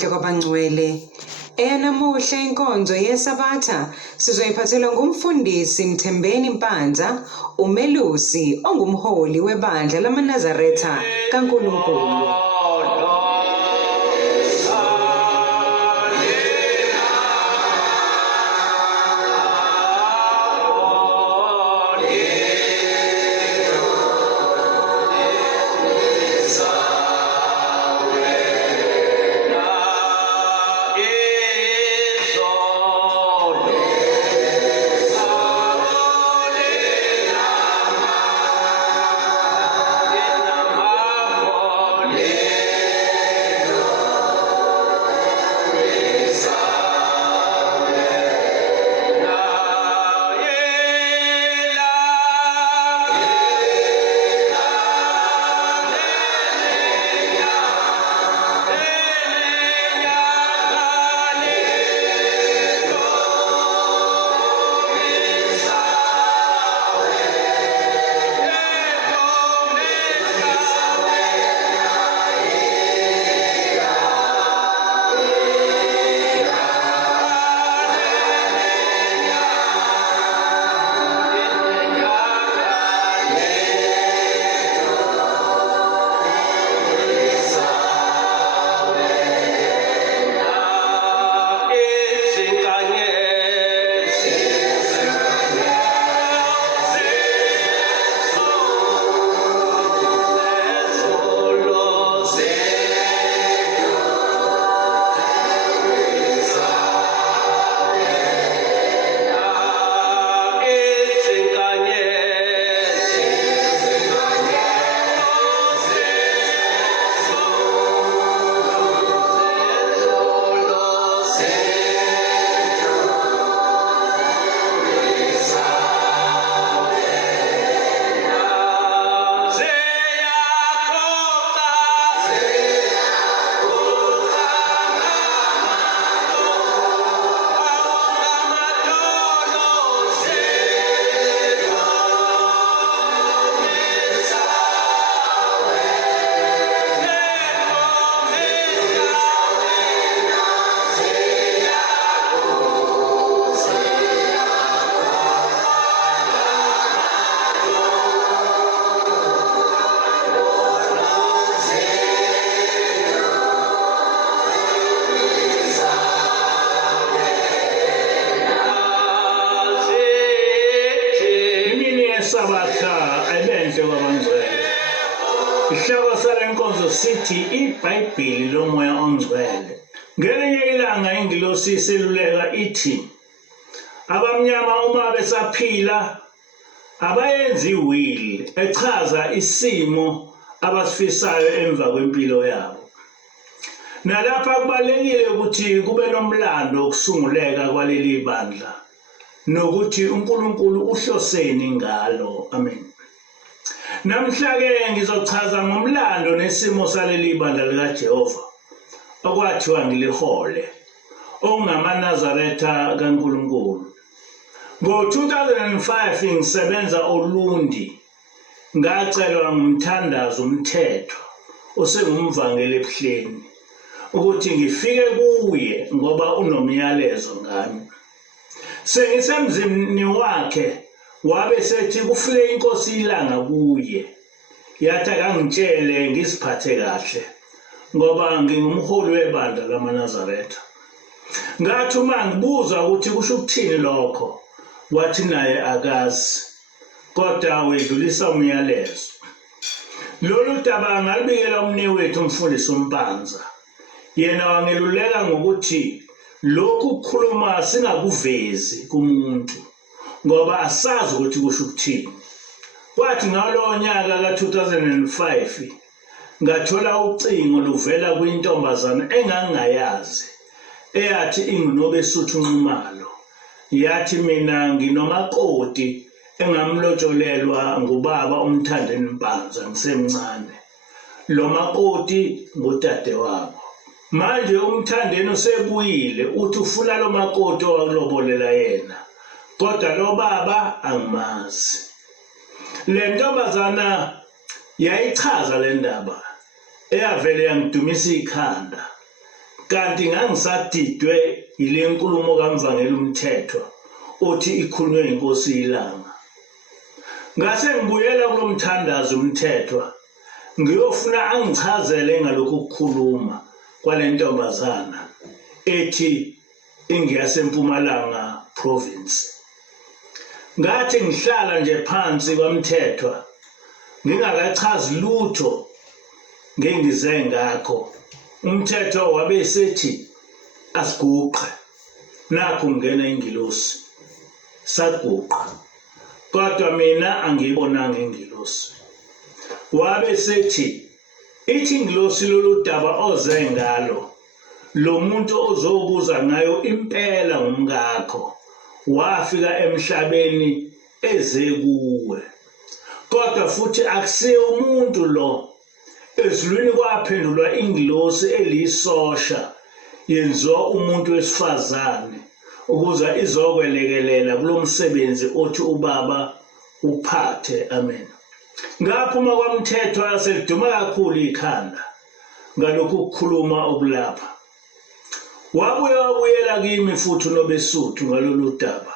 okuhle kwabangcwele. Namuhla inkonzo yeSabatha sizoyiphathelwa ngumfundisi Mthembeni Mpanza, umelusi ongumholi webandla lamaNazaretha kaNkulunkulu. Sabatha abenhle kwabangcwele. Isihloko salenkonzo sithi iBhayibheli lomoya ongcwele. Ngelinye ilanga ingilosi iseluleka ithi abamnyama uma besaphila abayenzi will echaza isimo abasifisayo emva kwempilo yabo. Nalapha kubalekile ukuthi kube nomlando okusunguleka kwaleli bandla nokuthi uNkulunkulu uhloseni ngalo. Amen. Namhla-ke ngizochaza ngomlando nesimo saleli bandla likaJehova okwathiwa ngilihole okungamaNazaretha kaNkulunkulu. Ngo-2005 ngisebenza uLundi ngacelwa ngumthandazo umthetho osengumvangeli ebuhleni ukuthi ngifike kuye ngoba unomyalezo ngami. Sengisemzini wakhe wabe sethi kufike inkosi ilanga kuye, yathi akangitshele ngisiphathe kahle ngoba ngingumholi webandla lamaNazaretha. Ngathi uma ngibuza ukuthi kusho ukuthini lokho, wathi naye akazi kodwa wedlulisa umyalezo. Lolu daba ngalibikela umnewethu umfundisi uMpanza, yena wangeluleka ngokuthi lokhu ukukhuluma singakuvezi kumuntu ngoba asazi ukuthi kusho ukuthini. Kwathi ngalowo nyaka ka-2005 ngathola ucingo luvela kwintombazana engangayazi eyathi ingunobesuthu Nxumalo. Yathi mina nginomakoti engamlotsholelwa ngubaba uMthandeni Mpanza ngisemncane. Lo makoti ngudade wabo. Manje uMthandeni usebuyile uthi ufuna lo makoti owakulobolela yena, kodwa lo baba angimazi. Le ntombazana yayichaza le ndaba eyavele yangidumisa ikhanda. kanti ngangisadidwe yile nkulumo kaMvangeli uMthethwa othi ikhulunywe inkosi ilanga. Ngase ngibuyela kulomthandazo uMthethwa ngiyofuna angichazele ngalokhu kukhuluma kwalentombazana ethi ingiyaseMpumalanga province. Ngathi ngihlala nje phansi kwaMthethwa ngingakachazi lutho ngengize ngakho. uMthethwa wabe sethi asiguqe nakho ngena ingilosi saguqa, kodwa mina angiyibonanga ingilosi. Wabe sethi ithi ingilosi lolu daba oze ngalo lo muntu ozobuza ngayo impela ngumkakho wafika emhlabeni eze kuwe, kodwa futhi akusiye umuntu lo. Ezulwini kwaphendulwa ingilosi eliyisosha yenziwa umuntu wesifazane ukuze izokwelekelela kulo msebenzi othi ubaba uphathe. Amen. Ngaphuma kwaMthethwa yaseliduma kakhulu ikhanda ngalokhu kukhuluma okulapha. Wabuyela kimi futhi uNobesuthu ngalolu daba.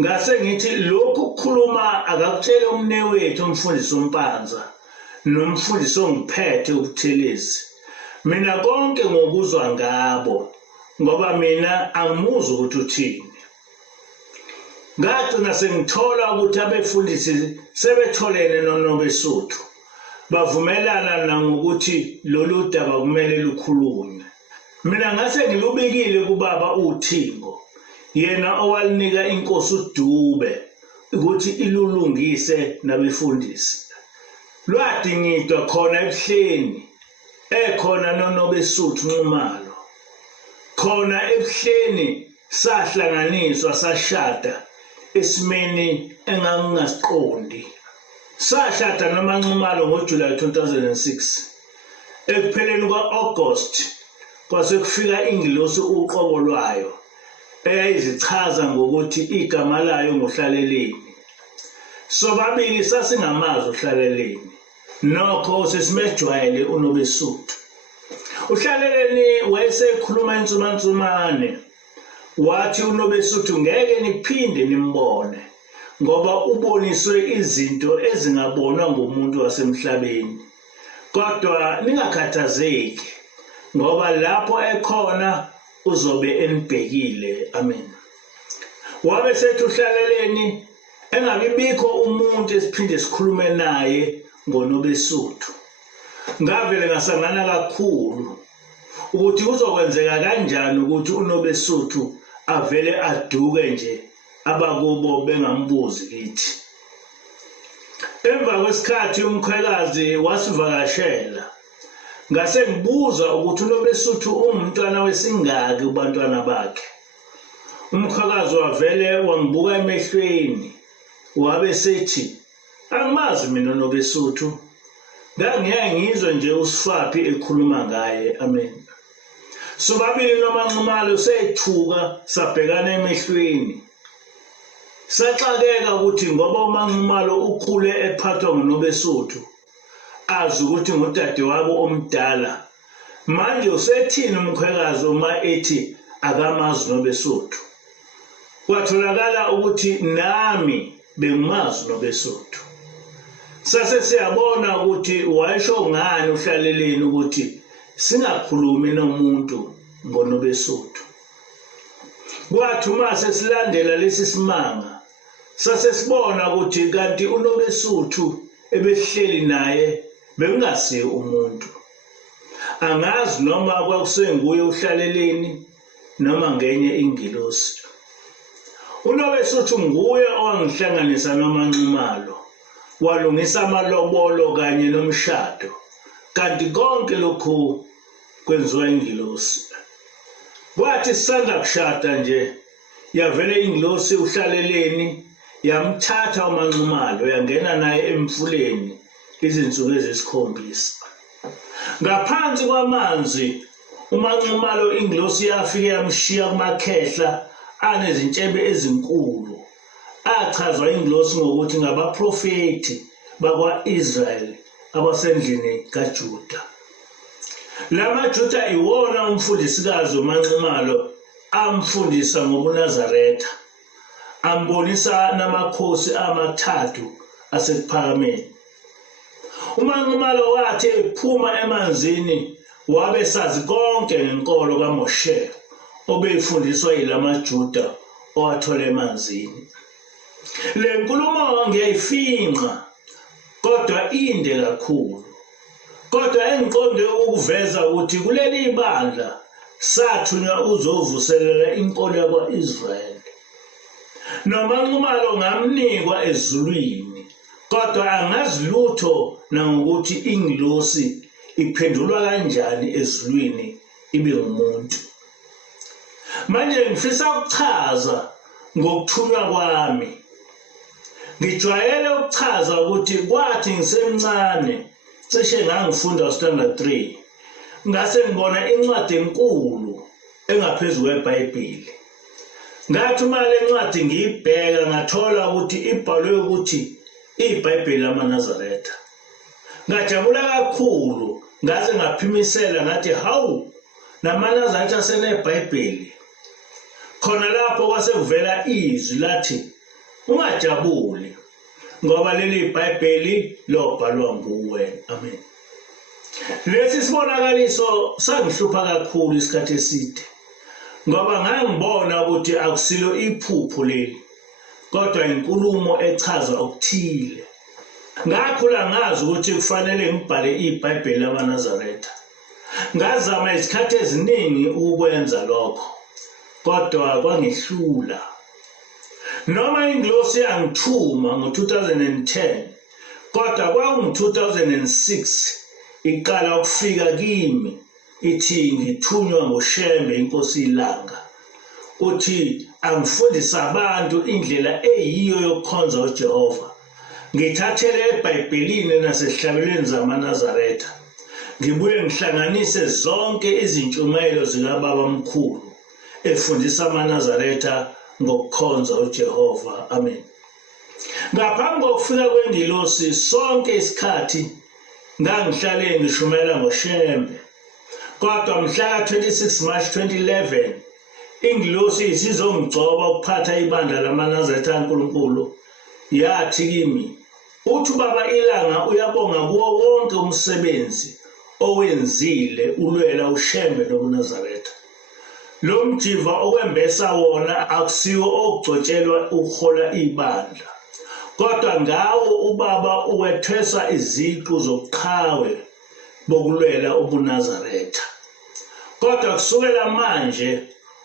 Ngase ngithi lokhu kukhuluma akakutshele umnewethu umfundisi uMpanza nomfundisi ongiphethe uButhelezi. Mina konke ngokuzwa ngabo ngoba mina angimuzwa ukuthi uthini. Ngagcina sengithola ukuthi abefundisi sebetholene noNobesuthu bavumelana nangokuthi lolu daba kumele lukhulunywe. Mina ngase ngilubikile kubaba uThingo, yena owalinika inkosi uDube ukuthi ilulungise nabefundisi. Lwadingidwa khona ebuhleni ekhona noNobesuthu Nxumalo. Khona ebuhleni sahlanganiswa sashada esimeni engangingasiqondi. Sashada noManxumalo ngoJuly 2006. Ekupheleni kwa-August kwase kufika ingilosi uqobo lwayo eyayizichaza ngokuthi igama layo nguHlaleleni. Sobabili sasingamazi uHlaleleni, nokho sesimejwayele uNobesuthu. uHlaleleni wayesekhuluma insumansumane wathi uNobesuthu ngeke niphinde nimbone ngoba uboniswe izinto ezingabonwa ngumuntu wasemhlabeni, kodwa ningakhathazeki ngoba lapho ekhona uzobe enibhekile. Amen. Wabe sethi uHlaleleni engabibikho umuntu esiphinde sikhulume naye ngoNobesuthu. Ngavele ngasangana kakhulu ukuthi kuzokwenzeka kanjani ukuthi uNobesuthu avele aduke nje abakubo bengambuzi kithi. Emva kwesikhathi umkhwekazi wasivakashela. Ngase ngibuza ukuthi uNobesuthu ungumntwana wesingaki kubantwana bakhe. Umkhwekazi wavele wangibuka emehlweni wabe sethi angimazi mina uNobesuthu, ngangiyangizwe nje uSifapi ekhuluma ngaye. Amen. Sobabili noManxumalo sethuka sabhekana emehlweni. Saxakeka ukuthi ngoba uManxumalo ukhule ephathwa nguNobesuthu azi ukuthi ngudade wabo omdala, manje usethini umkhwekazi uma ethi akamazi uNobesuthu. Kwatholakala ukuthi nami bengimazi uNobesuthu. Sase siyabona ukuthi wayesho ngani uHlaleleni ukuthi singakhulumi nomuntu ngoNobesuthu. Kwathi uma sesilandela lesi simanga sase sibona ukuthi kanti uNobesuthu ebehleli naye bekungasiye umuntu. Angazi noma kwakusenguye uHlaleleni noma ngenye ingilosi. uNobesuthu nguye owangihlanganisa noManxumalo, walungisa amalobolo kanye nomshado, kanti konke lokhu kwenziwa ingilosi. Kwathi sisanda kushada nje yavele ingilosi uHlaleleni yamthatha uManxumalo yangena naye emfuleni izinsuku ezisikhombisa. Ngaphansi kwamanzi uManxumalo ingilosi yafike yamshiya kumakhehla anezintshebe ezinkulu. Achazwa ingilosi ngokuthi ngabaprofeti bakwa-Israyeli abasendlini kaJuda. LamaJuda iwona umfundisikazi uManximalo amfundisa ngobuNazaretha, ambonisa namakhosi amathathu asekuphakameni. UManximalo wathi ephuma emanzini wabe sazi konke ngenkolo kaMoshe obeyifundiswa yilamaJuda owathola emanzini. Le nkulumo ngiyayifinqa kodwa inde kakhulu. Kodwa engiqonde ukuveza ukuthi kuleli bandla sathunywa uzovuselela inkolo yakwa-Israyeli. NoManximalo ngamnikwa ezulwini, kodwa angazi lutho nangokuthi ingilosi iphendulwa kanjani ezulwini ibe ngumuntu. Manje ngifisa ukuchaza ngokuthunywa kwami. Ngijwayele ukuchaza ukuthi kwathi ngisemncane, cishe ngangifunda standard 3, ngase ngibona incwadi enkulu engaphezulu kweBhayibheli. Ngathi uma le ncwadi ngiyibheka ngathola ukuthi ibhalwe ukuthi iBhayibheli lamaNazaretha. Ngajabula kakhulu, ngase ngaphimisela ngathi hawu, namaNazaretha aseneBhayibheli. Khona lapho kwase kuvela izwi lathi ungajabuli ngoba leli iBhayibheli lobhalwa nguwe. Amen. Lesi sibonakaliso sangihlupha kakhulu isikhathi eside ngoba ngangibona ukuthi akusilo iphupho leli kodwa inkulumo echaza okuthile. Ngakhula ngazi ukuthi kufanele ngibhale iBhayibheli lamaNazaretha. Ngazama izikhathi eziningi ukwenza lokho kodwa kwangihlula. Noma ingilosi yangithuma ngo-2010 kodwa kwangu-2006 iqala ukufika kimi ithi ngithunywa ngoShembe inkosi ilanga. Uthi angifundise abantu indlela eyiyo yokukhonza uJehova. Ngithathele eBhayibhelini nasesihlabelweni zamaNazaretha. Ngibuye ngihlanganise zonke izintshumayelo zikababa mkhulu efundisa amaNazaretha ngokukhonza uJehova. Amen. Ngaphambi kokufika kwengilosi sonke isikhathi ngangihlale ngishumayela ngoShembe. Kodwa mhla ka-26 March 2011 ingilosi isizongigcoba ukuphatha ibandla lamaNazaretha kaNkulunkulu. Yathi kimi, uthi ubaba ilanga uyabonga kuwo wonke umsebenzi owenzile ulwela uShembe nobuNazaretha. Lo mjiva okwembesa wona akusiwo okugcotshelwa ukuhola ibandla, kodwa ngawo ubaba ukwethwesa iziqu zobuqhawe bokulwela ubuNazaretha. Kodwa kusukela manje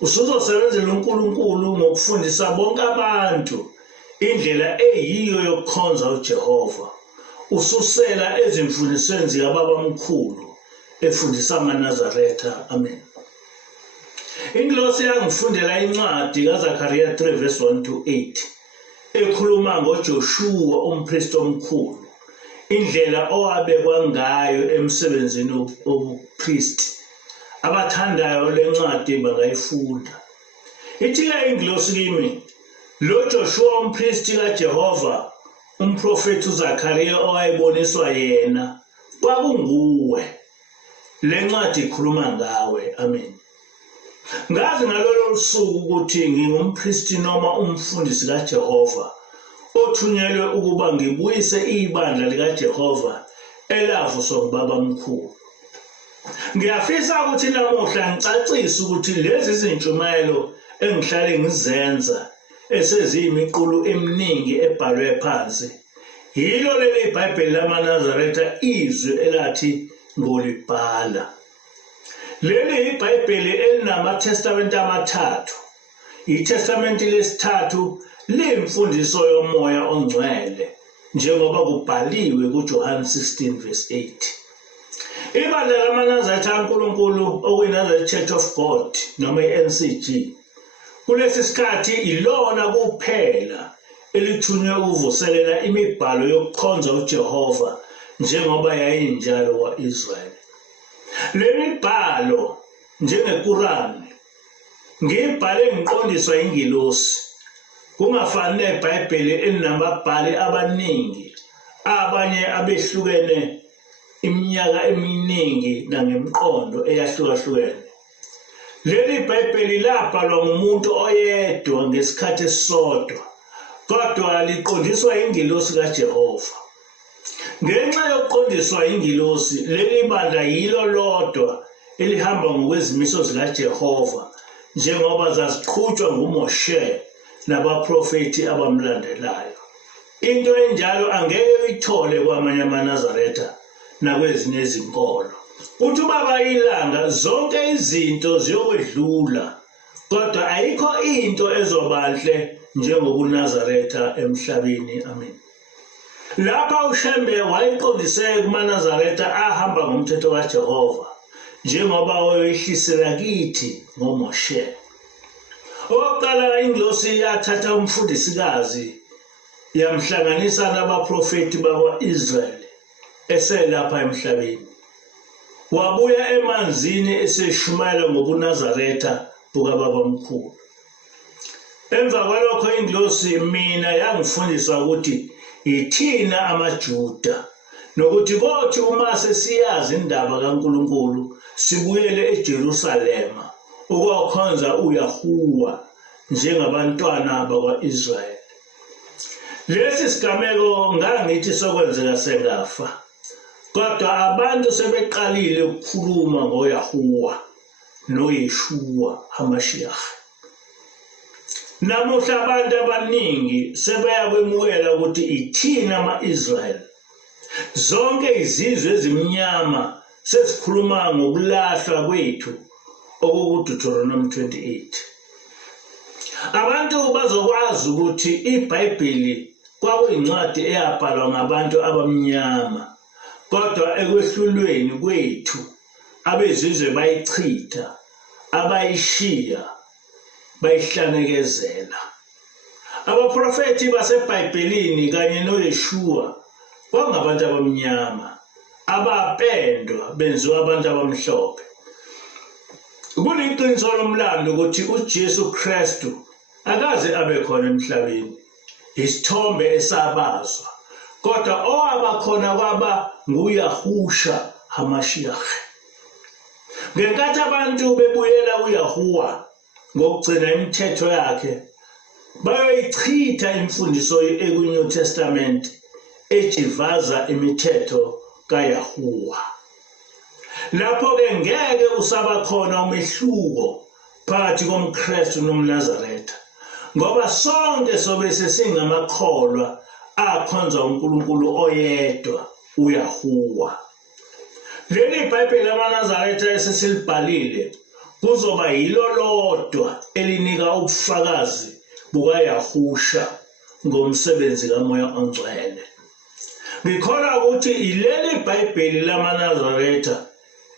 usuzosebenzela uNkulunkulu ngokufundisa bonke abantu indlela eyiyo yokukhonza uJehova, ususela ezimfundisweni zikababa mkhulu efundisa amaNazaretha. Amen. Ingilosi yangifundela incwadi kaZakhariya 3 verse 1-8 ekhuluma ngoJoshua umpristi omkhulu, indlela owabekwa ngayo emsebenzini wobupristi. Abathandayo lencwadi bangayifunda. Ithi-ke ingilosi kimi, lo Joshua umpristi kaJehova, umprofethi uZakhariya owayeboniswa yena, kwakunguwe. Le ncwadi ikhuluma ngawe. Amen. Ngazi ngalolo suku ukuthi ngingumpristi noma umfundisi kaJehova othunyelwe ukuba ngibuyise ibandla likaJehova elavuswa ngubaba mkhulu. Ngiyafisa ukuthi namuhla ngicacise ukuthi lezi zintshumayelo engihlale ngizenza eseziyimiqulu eminingi ebhalwe phansi yilo leli iBhayibheli lamaNazaretha izwi elathi ngolibhala. Leli iBhayibheli elinamaTestamenti amathathu. ITestamenti lesithathu liyimfundiso yomoya ongcwele njengoba kubhaliwe kuJohane 16 verse 8. Ibandla lamaNazaretha kaNkulunkulu okuyiNazaretha Church of God noma iNCG kulesi sikhathi ilona kuphela elithunywe ukuvuselela imibhalo yokukhonza uJehova njengoba yayinjalo kwa-Israyeli. Le mibhalo njengeQuran ngiyibhale ngiqondiswa ingilosi, kungafani neBhayibheli elinababhali abaningi abanye abehlukene iminyaka eminingi nangemiqondo eyahlukahlukene. Leli iBhayibheli labhalwa ngumuntu oyedwa ngesikhathi esisodwa, kodwa liqondiswa ingilosi kaJehova. Ngenxa yokuqondiswa ingilosi, leli bandla yilo lodwa elihamba ngokwezimiso zikaJehova, njengoba zaziqhutshwa nguMoshe nabaprofethi abamlandelayo. Into enjalo angeke uyithole kwamanye amaNazaretha nakwezinye izinkolo. Uthi ubaba ilanga zonke izinto ziyokwedlula, kodwa ayikho into ezobanhle njengobuNazaretha emhlabeni. Amen. Lapha uShembe wayeqondise kumaNazaretha ahamba ngomthetho kaJehova, njengoba wayehlisela kithi ngoMoshe. Okokuqala, ingilosi yathatha umfundisikazi yamhlanganisa nabaprofethi bakwa-Israyeli eselapha emhlabeni. Wabuya emanzini eseshumayela ngobuNazaretha bukababamkhulu. Emva kwalokho ingilosi mina yangifundisa ukuthi ithina amaJuda, nokuthi kothi uma sesiyazi indaba kaNkulunkulu sibuyele eJerusalema ukukhonza uYahuwa njengabantwana bakwa-Israyeli. Lesi sigameko ngangithi sokwenzeka sengafa, kodwa abantu sebeqalile ukukhuluma ngoYahuwa noYeshua HaMashiach. Namuhla abantu abaningi sebeyakwemukela ukuthi ithina ama-Israyeli. Zonke izizwe ezimnyama sezikhuluma ngokulahlwa kwethu okukuDuteronomy 28. Abantu bazokwazi ukuthi iBhayibheli kwakuyincwadi eyabhalwa ngabantu abamnyama, kodwa ekwehlulweni kwethu abezizwe bayichitha, abayishiya, bayihlanyekezela. Abaprofethi baseBhayibhelini kanye noYeshua bangabantu abamnyama, abapendwa benziwa abantu abamhlophe. Kuliqiniso lomlando ukuthi uJesu Kristu akaze abe khona emhlabeni, isithombe esabazwa, kodwa owabakhona kwaba nguYahusha HaMashiach. Ngenkathi abantu bebuyela kuYahuwa ngokugcina imithetho yakhe, bayoyichitha imfundiso ekuNew Testament ejivaza imithetho kaYahuwa. Lapho-ke ngeke usaba khona umehluko phakathi komKristu nomNazaretha, ngoba sonke sobe sesingamakholwa akhonza uNkulunkulu oyedwa, uYahuwa. Leli iBhayibheli lamaNazaretha esesilibhalile kuzoba yilo lodwa elinika ubufakazi bukaYahusha ngomsebenzi kaMoya oNgcwele. Ngikholwa ukuthi ileli iBhayibheli lamaNazaretha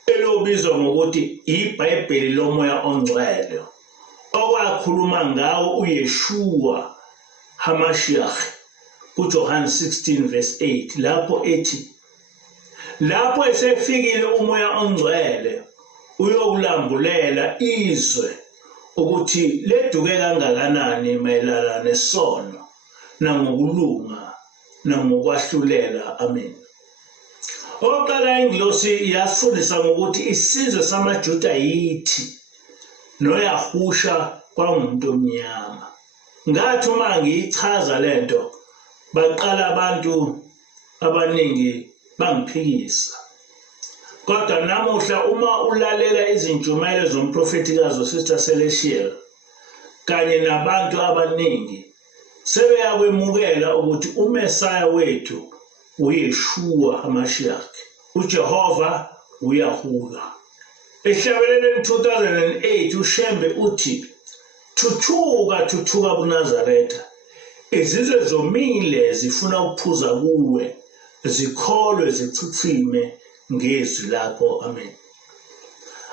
elobizwa ngokuthi iBhayibheli loMoya oNgcwele, okwakhuluma ngawo uYeshua HaMashiach kuJohane 16:8, lapho ethi, lapho esefikile uMoya oNgcwele uyokulambulela izwe ukuthi leduke kangakanani mayelana nesono nangokulunga nangokwahlulela. Amen. Oqala ingilosi yasifundisa ngokuthi isizwe samaJuda yithi noYahusha kwangumuntu omnyama. Ngathi uma ngiyichaza lento baqala abantu abaningi bangiphikisa. Kodwa namuhla uma ulalela izintshumayelo zomprofetikazi uSister Celestial kanye nabantu abaningi sebeyakwemukela ukuthi uMesaya wethu uYeshua HaMashiach, uJehova uYahuwa. Ehlabeleleni 2008 uShembe uthi, thuthuka thuthuka kuNazaretha, izizwe zomile zifuna ukuphuza kuwe, zikholwe zichithime ngezwi lakho. Amen.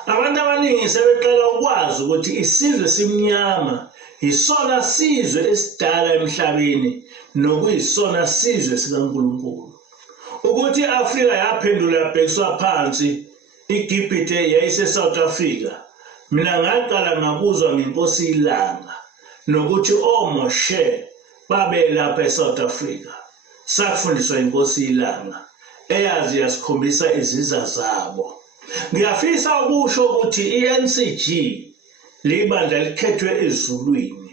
Abantu abaningi sebeqala ukwazi ukuthi isizwe simnyama yisona sizwe esidala emhlabeni nokuyisona sizwe sikaNkulunkulu. Ukuthi iAfrika yaphendula yabhekiswa phansi, iGibhithe yayise-South Africa, mina ngaqala ngakuzwa ngeNkosi iLanga nokuthi oMoshe babe lapha eSouth Africa. Sakufundiswa iNkosi iLanga eyazi yasikhombisa iziza zabo. Ngiyafisa ukusho ukuthi i-NCG libandla likhethwe ezulwini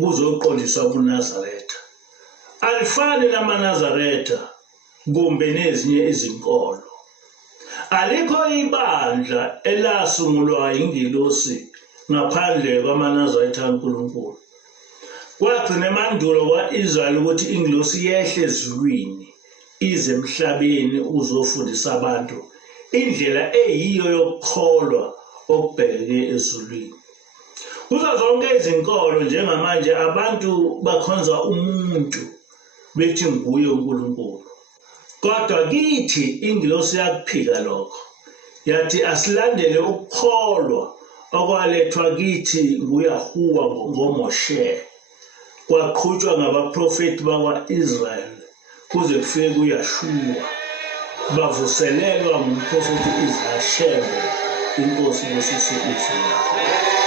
kuzoqondiswa kuNazaretha. Alifani namaNazaretha kumbe nezinye izinkolo. Alikho ibandla elasungulwa ingilosi ngaphandle kwamaNazaretha kaNkulunkulu. Kwagcina emandulo kwa-Israyeli ukuthi ingilosi yehle ezulwini ize emhlabeni uzofundisa abantu indlela eyiyo yokukholwa okubheke ezulwini. Kuzo zonke izinkolo njengamanje abantu bakhonza umuntu bethi nguye uNkulunkulu. Kodwa kithi ingilosi yakuphika lokho. Yathi asilandele ukukholwa okwalethwa kithi nguYahuwa ngoMoshe. Kwaqhutshwa ngabaprofeti bakwa-Israyeli kuze kufike kuYashuwa. Bavuselelwa ngumprofeti Izrashele, inkosi yesizwe.